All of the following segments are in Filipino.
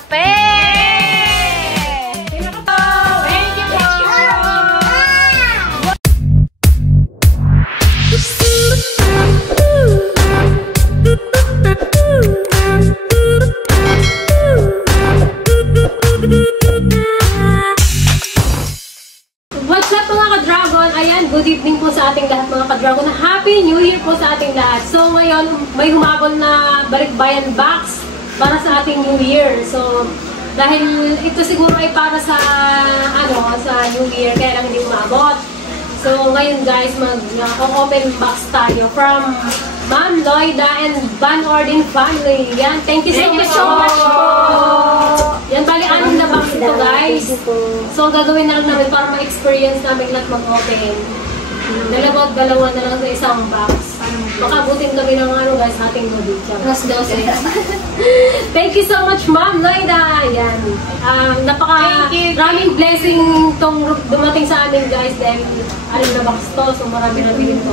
kape! Thank you po! What's up mga ka-dragon? Ayan, good evening po sa ating lahat mga ka-dragon. Happy New Year po sa ating lahat. So ngayon, may humabol na balikbayan box para sa ating New Year. So, dahil ito siguro ay para sa sa New Year, kaya lang hindi umabot. So ngayon guys, mag-open box tayo from Ma'am Loida and Van Orden family. Yan, thank you so much po. Yan, bali anong na box ito guys. So gagawin na lang namin para ma-experience namin lahat mag-open. Dalawa na lang sa isang box. Baka butin kami ng guys, ating gabi. Mas 12. Thank you so much Ma'am Loida. Yan. Napaka-raming blessing tong dumating sa amin guys dahil na box to. So marami na bilhin to.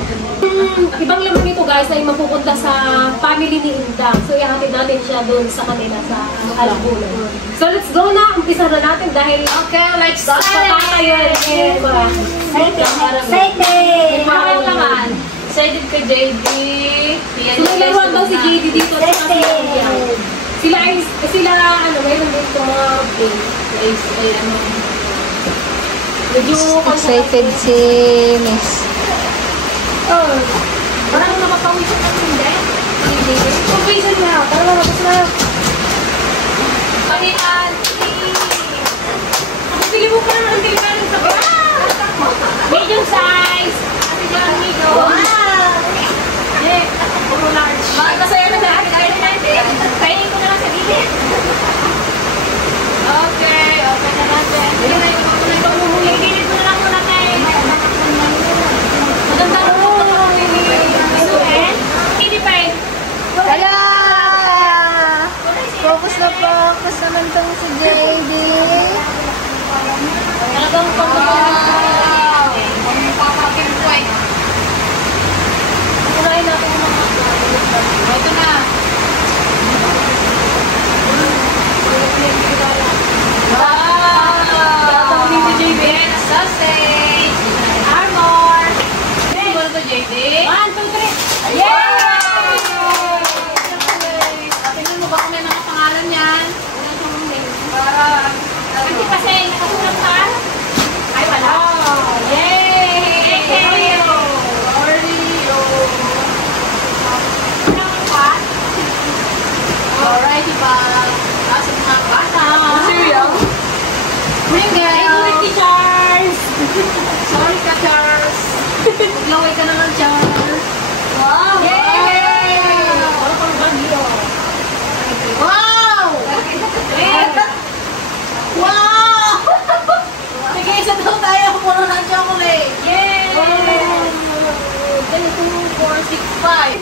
Ibang laman nito guys ay mapupunta sa family ni Indang. So ihatid natin siya doon sa kanila sa Alabunan. So let's go na. Umpisa na natin dahil Let's start! Excited ka, JD. Sularuan daw si JD dito. Sila mayroon dito mga Excited si Miss. parang napapawisan ang hindi. Pagpisan na. Tara na, tapos na. Pahian! Pili mo pa naman ang Pilipino sa medium size. Ate John, medium. Wow! Puro large. Masaya na natin. Kainin ko na lang sa gilid. Okay, open na natin. Ikaw mumuli. Gilid mo na lang muna kayo. Maganda mo. Hindi pa eh. Hala! Focus naman tong si JD. Talagang Papakin po eh. kunain natin yung mga Ito na. Wow! Yes, sausage! Armor! Siguro to, JD? 1, 2, 3! Yay! Tingnan mo ba kung may mga pangalan yan? Kasi nakasulat sa ay wala. Yay! Oreo! Alrighty pa. Nasa mga bata. Cereal. Hey, Charles! Sorry ka, Charles. Maglaway ka naman, Charles. Wow! Yay! Ano pang bagyo? Wow! Wow! Sige, isa daw tayo. Puno ng chocolate. Yay! 2, 4, 6, 5.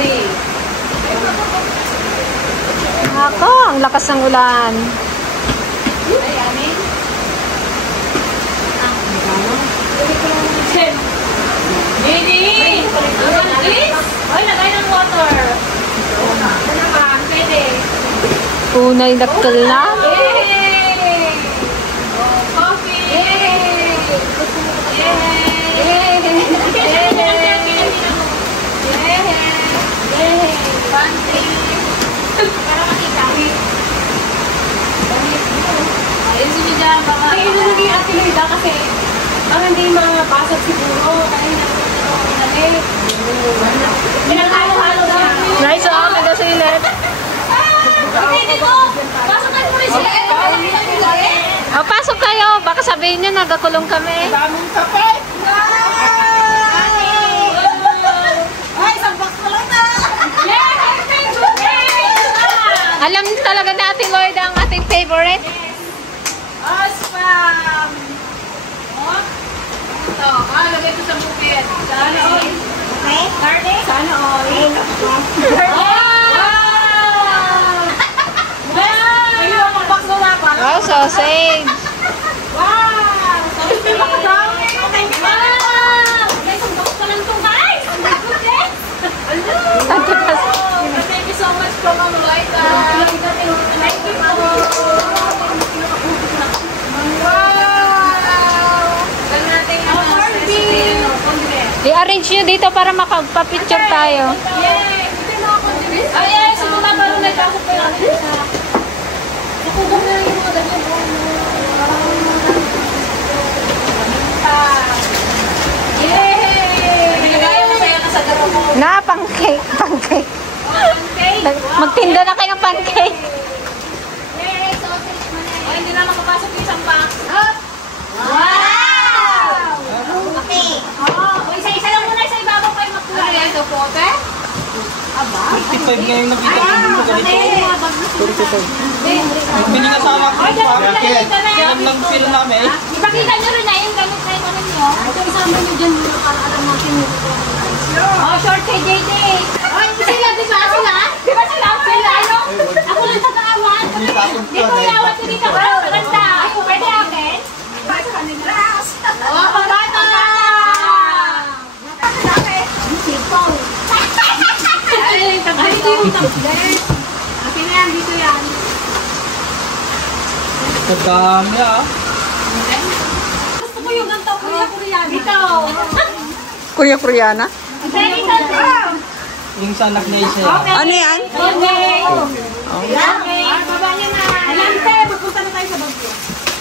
3. Ako, ang lakas ng ulan. Ay, amin. Baby! Naman, please? Ay, lagay ng water. Ano naman? Pwede. Tunay na kalam. Yay! Oh, coffee! Yay! Yay! Yay! Pantry! Para makita. Ayun si Midya, baka... Ay, ino naging Ate Loida kasi parang hindi mapasok siguro. Kaya natin. Pinag-halo-halo na. Nice oh, nagasilit. Hindi ko! Pasokan mo rin sila! O, pasok kayo. Baka sabihin niya nagakulong kami. Daming kape! Ay, isang box na lang na! Alam talaga natin, Lord, ang ating favorite. Spam! Oh? Ito. Lagay ito sa bukid. Sana all. Okay? Garlic? Sana all. Ayun, ang box na lang. Wow, sausage. Wow! Sausage na daw. Wow! Guys, ang box pa lang ito, guys! Ang goodness! Thank you so much po, Ma'am Loida. I-arrange nyo dito para makapapicture tayo. Ay, ay, sumunod pa rin may pasok pa yung nakubong na yung mga ganyan. Yay! Pinagaya mo sa'yo na sa garo mo. Na, pancake. Pancake. Magtinda na kayo ng pancake. Yay! Sausage mo na. Ay, hindi na makapasok yung isang box. Wow! Okay. Oh, isa-isa lang muna sa ibabaw kayo magkulay. Ay, ito po, te? Aba? 55 ngayon nakita ko dito ganito. 45. Bili ka sa anak ko. Nag-feel namin. Ipakita nyo rin na yung gamit na yung ano nyo. Ito isama nyo dyan para alam natin yung Oh, short kay JJ. Oh, sila, di ba sila? Di ba sila? Sila, ano? Ako lang sa kaawan. Di ko iawat ko dito. Oh, maganda. Pwede akin? Oh, pabata! Ay, dito yung tablet. Akin na yan, dito yan. Pagdami ah. Gusto ko yung ganito, Korea-Koreana. Dito. Korea-Koreana? Dito. Yung sa anak na isa. Ano yan? Okay. Okay. Baba niya na. Alam te, magpunta na tayo sa bagyo.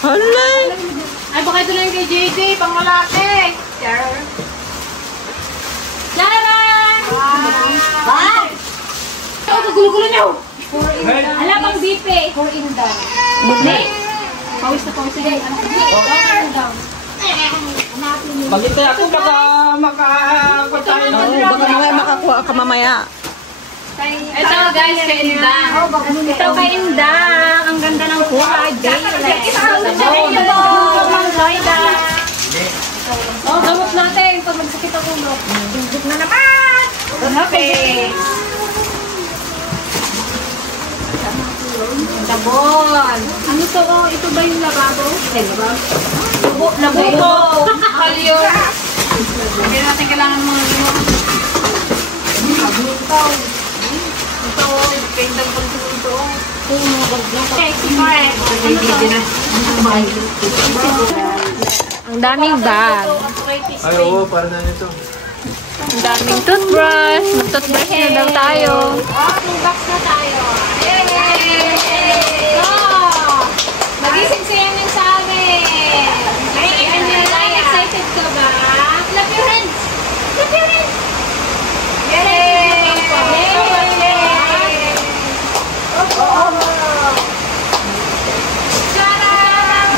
Hala! Ay, baka ito lang kay JJ, pang malaki. Charan! Wow! Ito, kagulo-gulo niyo. Alam ang bipe. For in down. Hindi? Pawis na pawis na. Maghintay ako baka makapagtayo na. Oo, baka mamaya makakuha ka mamaya. Ito guys, kay Indang. Ito kay Indang. Ang ganda ng kulay. Oh, gamot natin pag magsakit ako, no? Dugtog na naman. Okay. Tabon. Ano to? Oh, ito ba yung lababo? Ay, lababo. Labubo. Kalyo. Hindi natin kailangan mga limot. Labutaw. Ito, kailan pang ito. Sexy part. Ang daming bag. Ay, oo, para na nito. Ang daming toothbrush. Mag-toothbrush na daw tayo. Oh, 2 bucks na tayo. Yay! Oh! Magising siya yan sa amin. Ay, excited ka ba? Clap your hands! Clap your hands! Yay! Yay! Oh! Charan!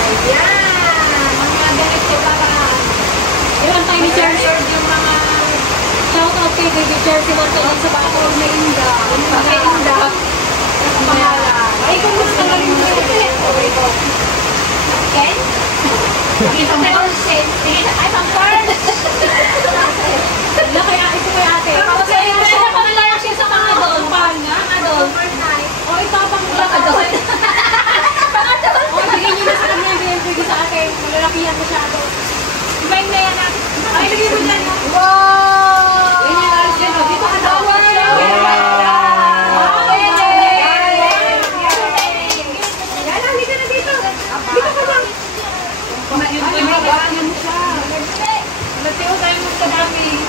Ayan! Mga damit ko para Iwan tayo ni Charlie. yung mga Shout out kay Baby Charlie. Iwan tayo sa bako. may inda. May inda. Ang pangalan. Ay, kumusta lang yung mga okay po. Okay? Isa sa consent. Sige na tayo sa first. Ito kaya ate. Kaya pangalan siya sa mga doon. Mga doon. O, ito pang Pangadol. Pangadol. O, bigyan nyo na sa kanya. Bigyan ko sa akin. Malalakihan ko siya. Ibayin na yan natin. Ay, bigyan mo dyan. Wow! Yan yung Arjun. Dito ka daw.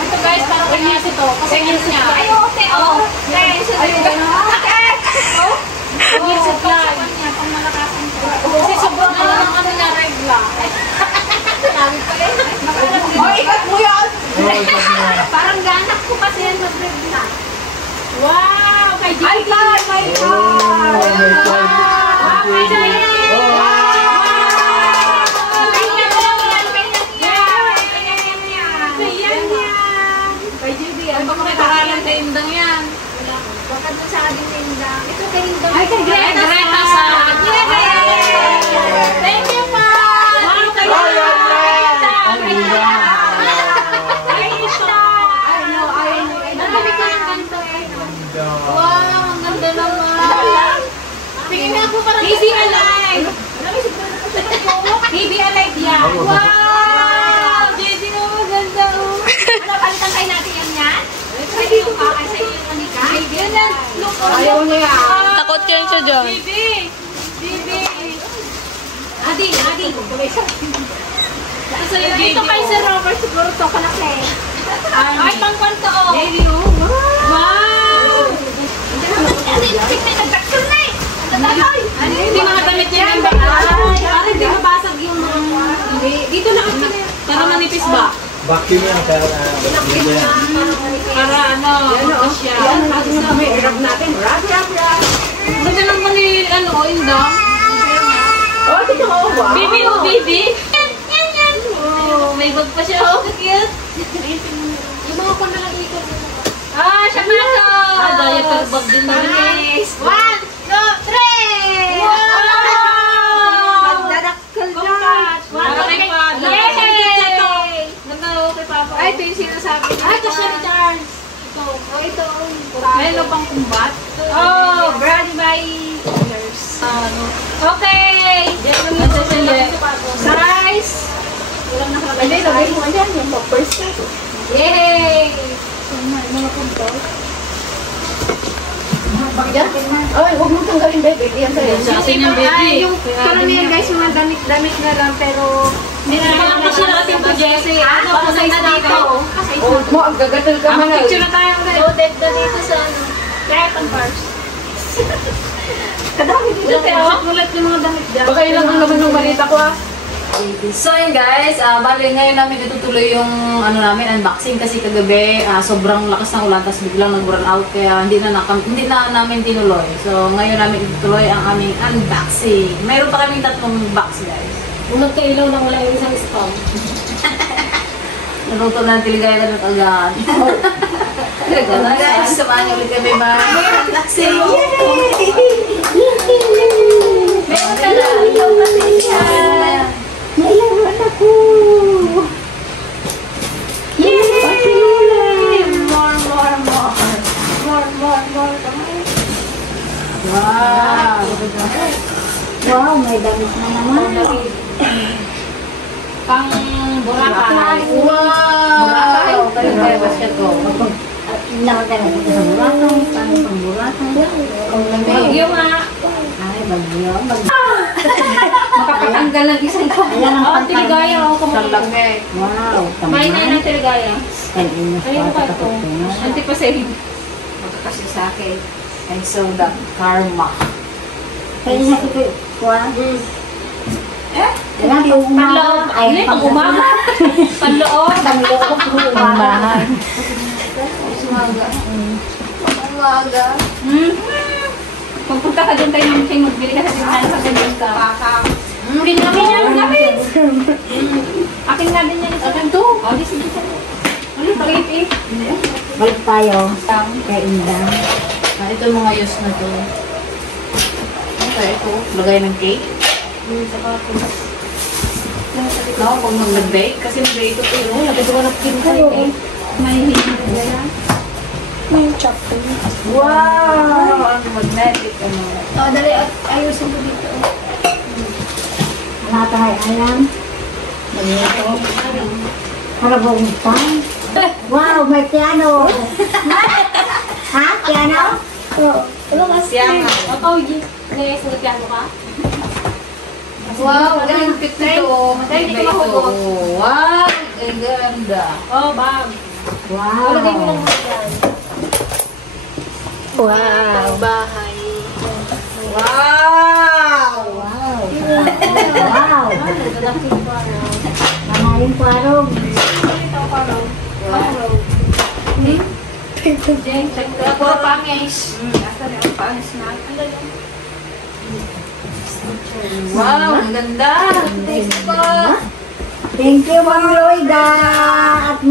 Ito guys, parang kanyas ito. Kasi kanyas niya. Ay, ote, oh. Ay, Pag-isip lang. kasi sobrang ano niya, regla. Sabi pa yun. Oh, ikat mo yan! Parang ganak ko kasi yan mag-regla. Wow! Kay Gigi! Ay, my God! Wow, kay Gigi! Kay Gigi, ano ba may pangalan sa Indang yan? Baka doon sa ating Indang. Ito kay Indang. Ay, kay Greta. Greta sa... Thank you, pa! Wow, kay Greta! Kay Greta! I know. Nagkamit ko yung ganito eh. Wow, ang ganda naman. Tingin nga po parang... Baby Alive! Baby Alive yan. Wow! JD mo maganda oh. Ano, pantangkay natin yan yan? Pwede yung kakay sa iyo yung manika? Yan yan. Ayaw niya. Takot kayo siya dyan. Ading. Dito kay Sir Robert siguro to kalaki. Ay, pangkwan to. Baby, oh. Wow! Hindi mga damit niya. Parang hindi mabasag yung mga... Dito na kasi. Para manipis ba? Vacuum yan, kaya Para ano, siya. Hirap natin. Rap. Kasi naman ni, Indang. Oh, dito ko. Wow. Baby, oh, baby. Yan. Oh, may bag pa siya. Oh, cute. Yung mga pa nalang ikot. Ah, siya na to. Daya pa bag din na rin. 1, 2, 3. Wow! Magdadakkel ka. Okay, Papa. Yay! Ganda, okay, Papa. Ay, ito yung sinasabi niya. Ay, ito siya ni Charles. Ito. Hello, pang kumbat. Oh, Brady by Years. Okay. Size. Hindi, lagay mo yan. Yung poppers na. Yay! Ay, huwag mo tanggalin, baby. Yan sa'yo. Sa atin yung baby. Yung karamihan guys, mga damit na lang, pero... Parang kasi natin po, Jessie. Ano, pasay na dito. Huwag mo, ang gagatal ka man. Picture na tayo ulit. Loaded na dito sa Cretan Bars. Kadami dito. Ulit yung mga damit dyan. Baka ilang ang laman ng balita ko ah. So yun guys, bali ngayon namin itutuloy yung namin unboxing kasi kagabi sobrang lakas ng ulan tapos biglang nag-run out kaya hindi na namin tinuloy. So ngayon namin itutuloy ang aming unboxing. Mayroon pa kaming 3 box guys. Kung nagkailaw lang wala yung isang spam. Naluto na ng tiligaya na agad. Guys, samahan niyo ulit kami mag-unboxing. Meron ka na. Ikaw kasi siya. Nailawan ako! Yay! More. Wow! Wow, may damit na naman. Pang Boracay. Wow! Kaya basket ko. Nakagana dito sa Boracay. Paano pang Boracay? Bagyo nga. Ay, bagyo. Makapatanggal ng isang ko. Ayan ang pantay. Tiligaya. Laki. Wow, May na ng tiligaya. Ayun pa ito. Anti pa sa'yo. Magkakasya sa akin. And so the karma. Kaya na ito, kuha. Ayan, pang Panloob. Ay, Pang umaga. Panloob. Panloob. Pang bahay. Umaga. Pagpunta ka dun tayo ng king, magbili ka sa tindahan sa ganyan ka. Akin namin yan, namin. Akin namin yan. Akin to. O, di sige sa ulit, pag-ipip. Balik tayo. Kay Indang. Ito yung mga use na to. Okay, ito. Lagay ng cake. No, pag mag-bake. Kasi mag-bake ito po. Nagagawa kin kayo. May hindi na yan. May chocolate. Wow! Ang magnetic. O, dali, ayusin ko dito. Natay alam. Dito. Harabong pan. Wow, may piano. Ha? Piano? Oo. Ano kasi? Oh, yes, nagpiano ka? Wow! Ang cute nito. Dahil hindi ko mahugot. Wow! Ang ganda. Oh, bag. Wow. Lagay mo lang mo dyan. Wow. Bahay. Wow! Wow. Wow. Mamaling parong. Puro pangis. Ang pangis na. Wow! Ang ganda! Thank you po! Thank you, Ma'am Loida. At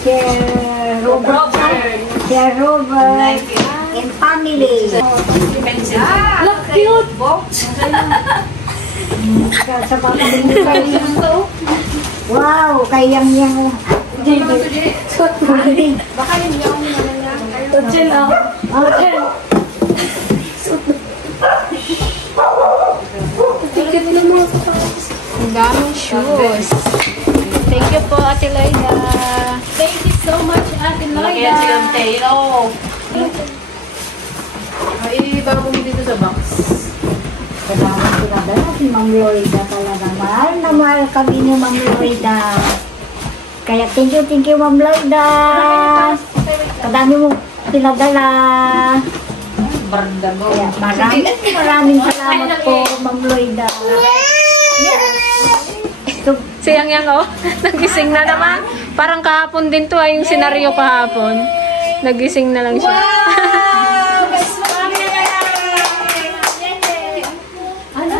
Sir Robert. Sir Robert. Thank you. And family. Look, cute! Sa pamilya. Wow, kayang yang. Baka yun yung Tutsil ako. Okay. Ang daming shoes. Thank you po, Ate Loida. Thank you so much, Ate Malaki yan si Loida. Kante, Ay, bago mo dito sa box. Salamat pinadala si Ma'am Lloyda talaga. Mahal na mahal kami ni Ma'am Lloyda. Kaya thank you Ma'am Lloyda. Kadami mo pinadala. Bardago. Kaya maraming salamat po Ma'am Lloyda. Siyang yang oh. Nagising na naman. Parang kahapon din to yung senaryo kahapon. Nagising na lang siya.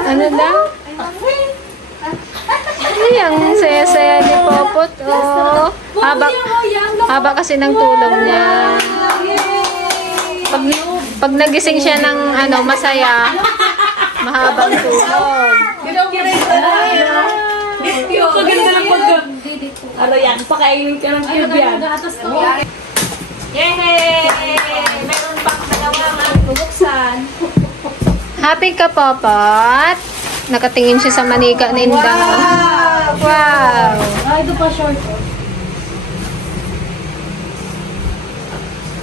Ano daw? Ano yung saya-saya ni Popot? Oh. Haba kasi ng tulog niya. Pag nagising siya ng masaya, mahabang tulog. Paganda ng pagod. Ano yan? Pakainin ka ng cube yan. Yay! Meron pang dalawang bubuksan. Happy ka, Popot? Nakatingin siya sa manika ni Indang. Wow! Ito pa short.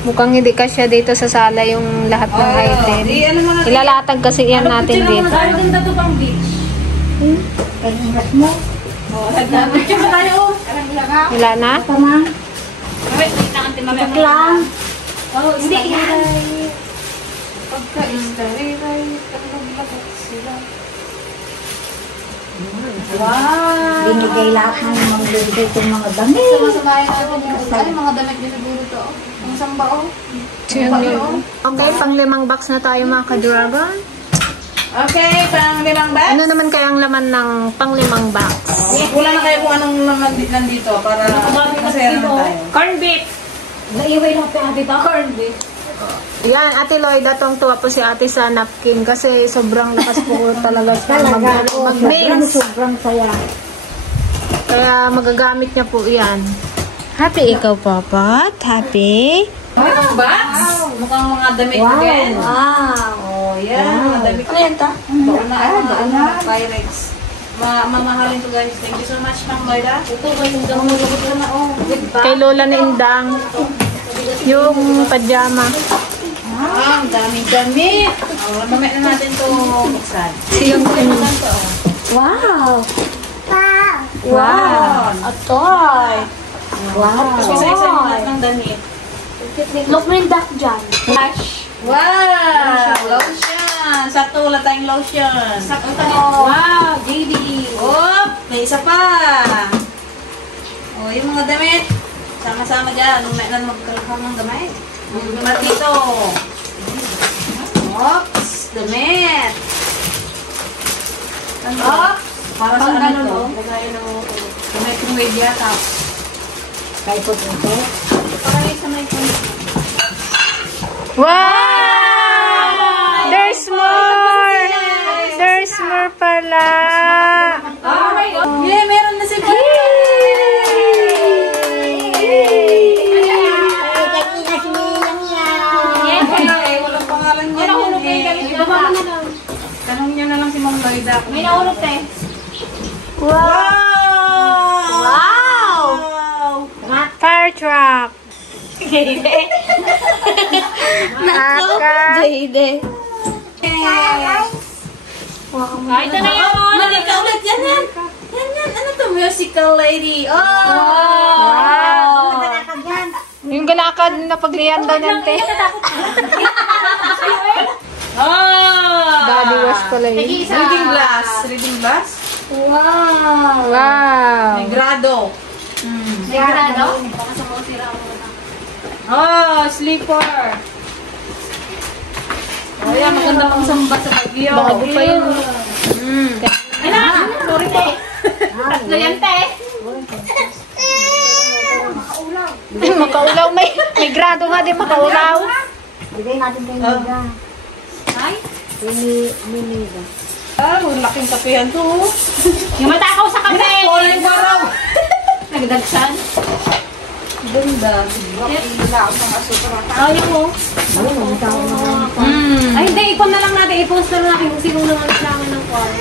Mukhang hindi kasya dito sa sala yung lahat ng item. Ilalatag kasi yan natin dito. Maganda to pang beach. Pag-ingat mo. Picture mo tayo. Wala na? Tama. Wait lang, ante mamaya. Lang. Oh, hindi yan. Wow! Binigay lahat ng Ma'am Lloyda itong mga damit. Sumasamayan natin yung ay, mga damit din siguro to. Ang samba oh. Okay, pang 5 box na tayo mga ka-dragon. Okay, pang 5 bags. Ano naman kaya ang laman ng pang 5 box? Wala na kayo kung anong nandito para masaya naman tayo. Corn beef. Naiway lang pa ate ta. Corn beef. Yan, Ate Lloyda, tuwang-tuwa po si ate sa napkin kasi sobrang lakas po talaga siya mag-mix. Sobrang saya. Kaya magagamit niya po yan. Happy ikaw, Popot? Happy? Box? Mukhang mga damit again. Wow. Oh, yan. Mga damit. Ano yan ta? Doon na. Pyrex. Mamahalin to guys. Thank you so much, Ma'am Lloyda. Ito ba yung damo na oh. Kay Lola ni Indang. Yung pajama. Ang daming damit. Oh, mamaya na natin to buksan. Siyang Wow. Wow. Atoy. Wow. Isa-isa yung lahat ng damit. Look mo yung duck dyan. Wow! Lotion! Sakto wala tayong lotion. Sakto tayo. Wow, JD. Oh, may isa pa. Oh, yung mga damit. Sama-sama dyan. Nung na magkalakang ng damit. Damit dito. Oops! Damit. Oops! Para sa ano to? Sa microwave yata. Kaya po dito. Para sa microwave. Wow! There's more! There's more pala! Yeah, meron na si walang pangalan niya. Tanong niyo na lang si Ma'am Lloyda. May nahulog eh. Wow! Fire truck! Aka! Ito na yan. Malika ulit. Yan. Ano to? Musical lady. Oh! Wow! Yung galakad na pagliyan daw nante. Oh! Body wash pala yun. Reading glass. Reading glass? Wow. Wow! May grado. May grado? Oh, sleeper. Oh, yan. Maganda pang samba sa Baguio. Bago pa yun. Sorry po. Tatlo yan, te. Makaulaw. May grado nga din makaulaw. Bigay natin kay Nida. Ay? Nida. Ah, laking kapehan to. Yung matakaw sa kape. Falling baraw. Nagdagsan. Ganda. Ayaw mo. Ay, hindi. Ipon na lang natin. I-post na lang natin kung sino naman sa amin ng call.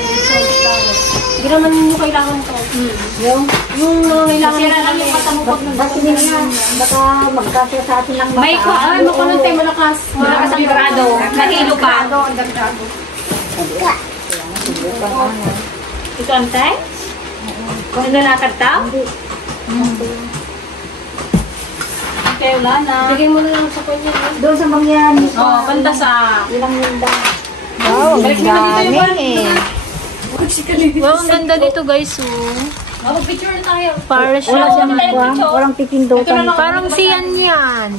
Hindi naman yung kailangan ko. Yung Kailangan Sira lang yung mata mo pag bakit niya, baka magkasya sa atin ng mata. May ko, ay, makulong tayo, malakas. Malakas ang grado. Nahilo pa. Ito ang tay? Kung nalakad tao? Okay, wala na. Bigay mo na lang sa kanya. Doon sa mangyan. Oh, pandasa. Ilang yunda. Wow, ang dami. Wow, ang ganda dito guys. Oh. Picture na tayo. Para Wala siya. siyang walang pipindutan. Parang siyan yan.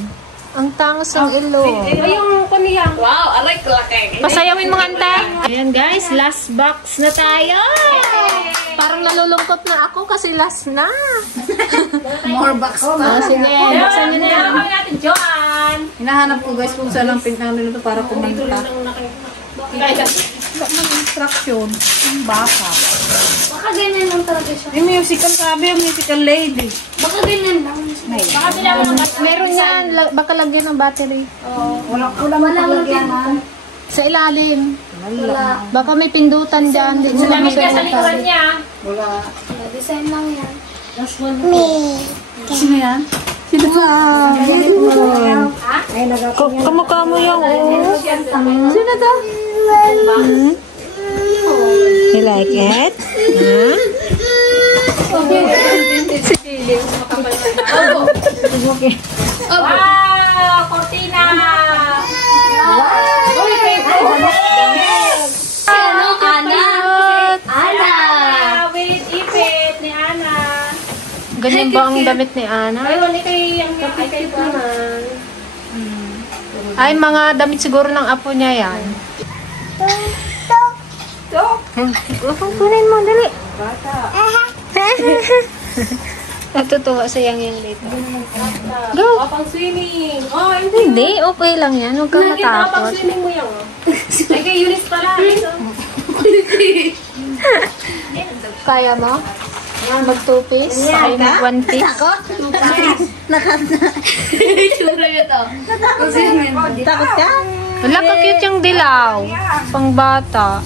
Ang tangos ng ilong. Ay, yung kuniyang. Wow, I like laki. Pasayawin mo ante. Ayan guys, last box na tayo. Parang nalulungkot na ako kasi last na. More box Oh, sige, buksan nyo na yan. Kami natin, Joanne. Hinahanap ko guys kung saan ang pintang nito para kumanta. Instruction. Ang baka. Baka ganyan lang talaga siya. Yung musical sabi, yung musical lady. Baka ganyan lang. Baka sila Meron yan, baka lagyan ng battery. Wala man lagyan. Sa ilalim. Baka may pindutan dyan. Din sila Lamig ka sa likuran niya. Design lang yan. Sino yan? Sino ba? Ay, nagkakanya. Kamukha mo yung Sino to? You like it? Huh? Wow! Cortina! Uy, favorite! Ano, Ana? Ana! With ipit ni Ana. Ganyan ba ang damit ni Ana? Ay, wala kayo yung ipit naman. Ay, mga damit siguro ng apo niya yan. Kunin mo, dali. Natutuwa sa yang dito. Go! Oh, pang swimming. Oh, hindi. Hindi, okay lang yan. Huwag kang Nakita ka pang matakot. swimming mo yan. Ay, kay Eunice pala. Kaya mo? Mag-two-piece? Ay, mag-one piece? Takot ka? Wala ka cute yung dilaw. Pang bata.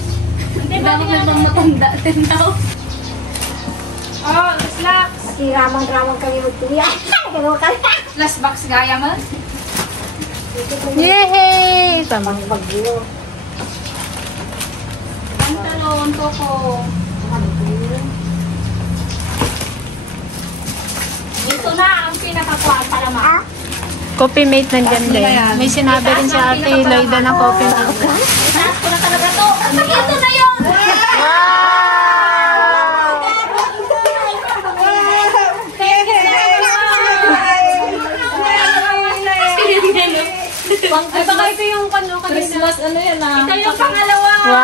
Oh, slacks. Si ramang-ramang kami magtuya. Last box gaya mo? Yay! Tama. Bagyo. Pantalon, toko. Ito na ang pinakakuha para ma. Coffee mate nandyan din. May sinabi rin sa ate Loida na coffee mate. Itaas ko na talaga to. Ito na yun. Ay, baka ito yung kanina. Christmas ano yan ah. Ito yung pangalawa. Wow!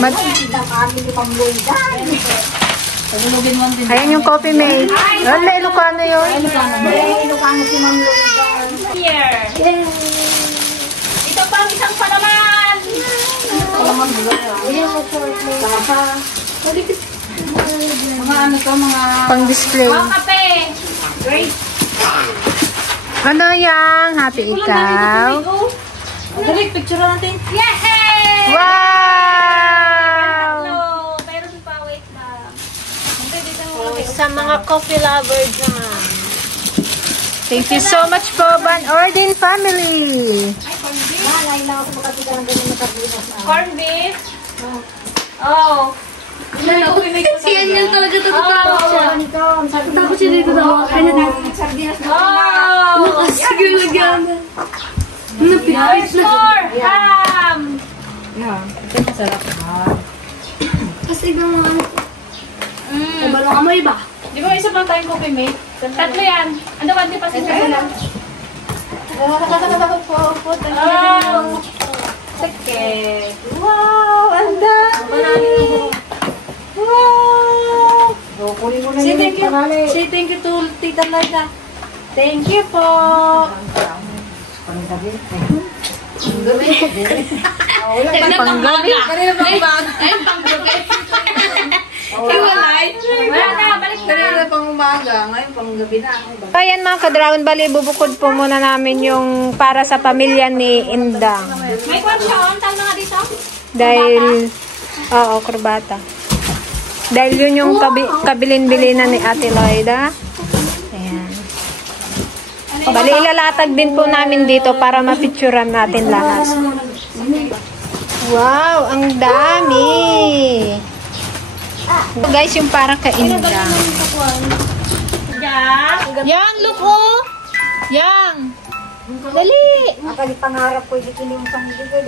Ang amin ni Pangloida. Pagulugin mo din. Ayan yung coffee mate. Wala, Ilocano yun. Ay, Ilocano si Pangloida. Here. Ito pang isang palaman. Mga ano to, mga... Pang display. Mga kape. Great. Ano yang? Happy ikaw? Dali, picture natin. Yay! Wow! Hello. Meron pa, wait lang. Sa mga coffee lovers naman. Thank you so much po, Van Orden family. Malay na ako makakita ng ganyan na kabinas na. Corn beef. Oh. Yan yung talaga ito. Oh. Ito, ang sabi ko. Tapos yun dito daw. Kanya na. Oh. Sige, lagyan. There's more. Ham. Ito masarap. Kasi naman. Balong amoy ba? Di ba isa pang tayong coffee mate? Tatlo yan. Ano ba? Di pa siya lang. Oh. Sige. Wow! Ang dami! Wow! Kunin mo na Say yun thank you. yung pangalan. Say thank you to Tita Laida. Thank you po. Panggabi. Kanina pang bag. Ay, pang gabi. Hiwalay. Wala na. Balik na. Kanina pang umaga. Ngayon pang gabi na. Ayan mga ka-Dragon Bali, bubukod po muna namin yung para sa pamilya ni Indang. May kwan siya. Ang tawag na nga dito. Dahil, oo, kurbata. Dahil yun yung kabilin-bilinan ni Ate Loida. Ayan. Bali, ilalatag din po namin dito para mapicturan natin lahat. Wow, ang dami! Guys, yung para kaindang. Yang, look oh! Yang! Dali! Akali pangarap ko yung kinimutang dito.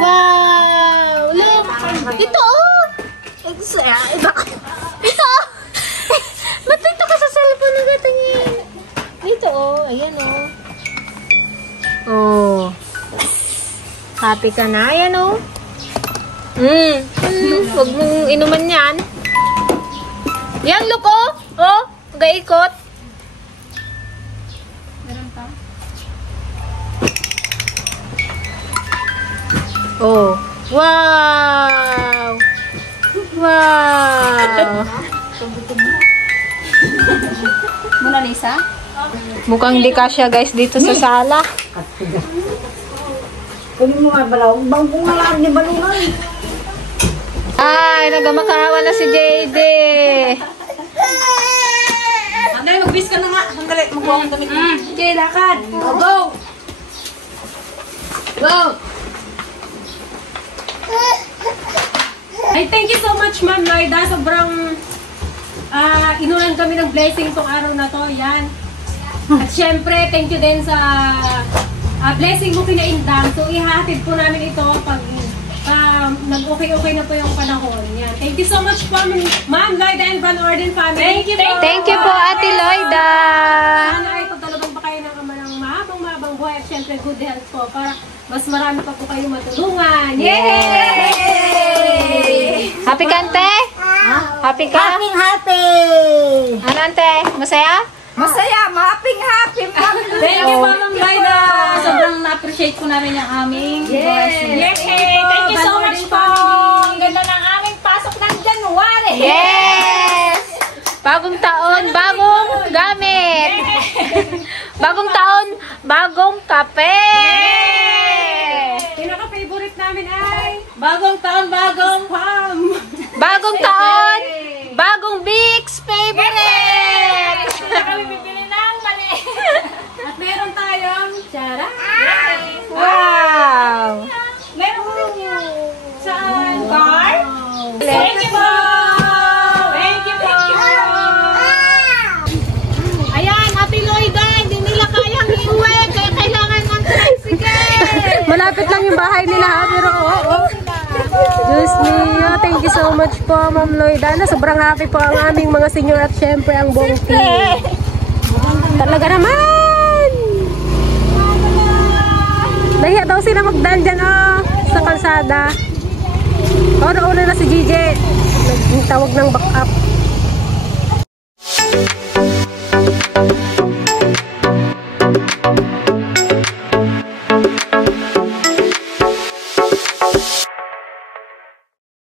Wow! Look! Ito oh! Ito oh! Ba't dito ka sa cellphone na gatangin? Dito oh! Ayan oh! Oh! Happy ka na? Ayan oh! Huwag mong inuman yan. Yan, look oh! Oh! Gaikot! Oh! Wow! Wow! Mona Lisa? Mukhang di kasya guys dito sa sala. Kung mo nga balaw, bang kung nga ni balungan. Ay, nagamakawa na si JD. Andali, mag-bis ka na nga. Andali, magbuha ng damit. Okay, lakad. Go! Go! Ay, thank you so much, Ma'am Loida. Sobrang inulan kami ng blessing tong araw na to. Yan. At syempre, thank you din sa blessing mo kina Indang. So, ihahatid po namin ito pag nag-okay-okay na po yung panahon. Yan. Thank you so much po, Ma'am Loida and Van Orden family. Thank you po. Thank you po, Ate Loida. Sana ay pagtalabang pa kayo ng ama ng mahabang buhay at syempre good health po para mas marami pa po kayo matulungan. Yay! Happy ka, Ante? Happy ka? Happy! Ano, Ante? Masaya? Masaya, happy. Thank you, Ma'am Loida. Sobrang na-appreciate ko na rin yung aming blessing. Thank you so much po. Ang ganda ng aming pasok ng January. Yes! Bagong taon, bagong gamit. Bagong taon, bagong kape. Pinaka-favorite namin ay Bagong taon, bagong pam. Bagong taon, bagong Vicks favorite. Kami bibili ng mali. at meron tayong tara. Wow! Meron ko Saan? car. Thank you po. Thank you po. Ayan, Ate Loida, hindi nila kayang iuwi, kaya kailangan ng tricycle. Malapit lang yung bahay nila, ha? Pero oo. Diyos niyo, thank you so much po, Ma'am Loida. Sobrang happy po ang aming mga senior at syempre ang buong team. Talaga naman! Nahiya daw sila magdaan dyan, sa kalsada. Una na si GJ. Nagtawag ng backup.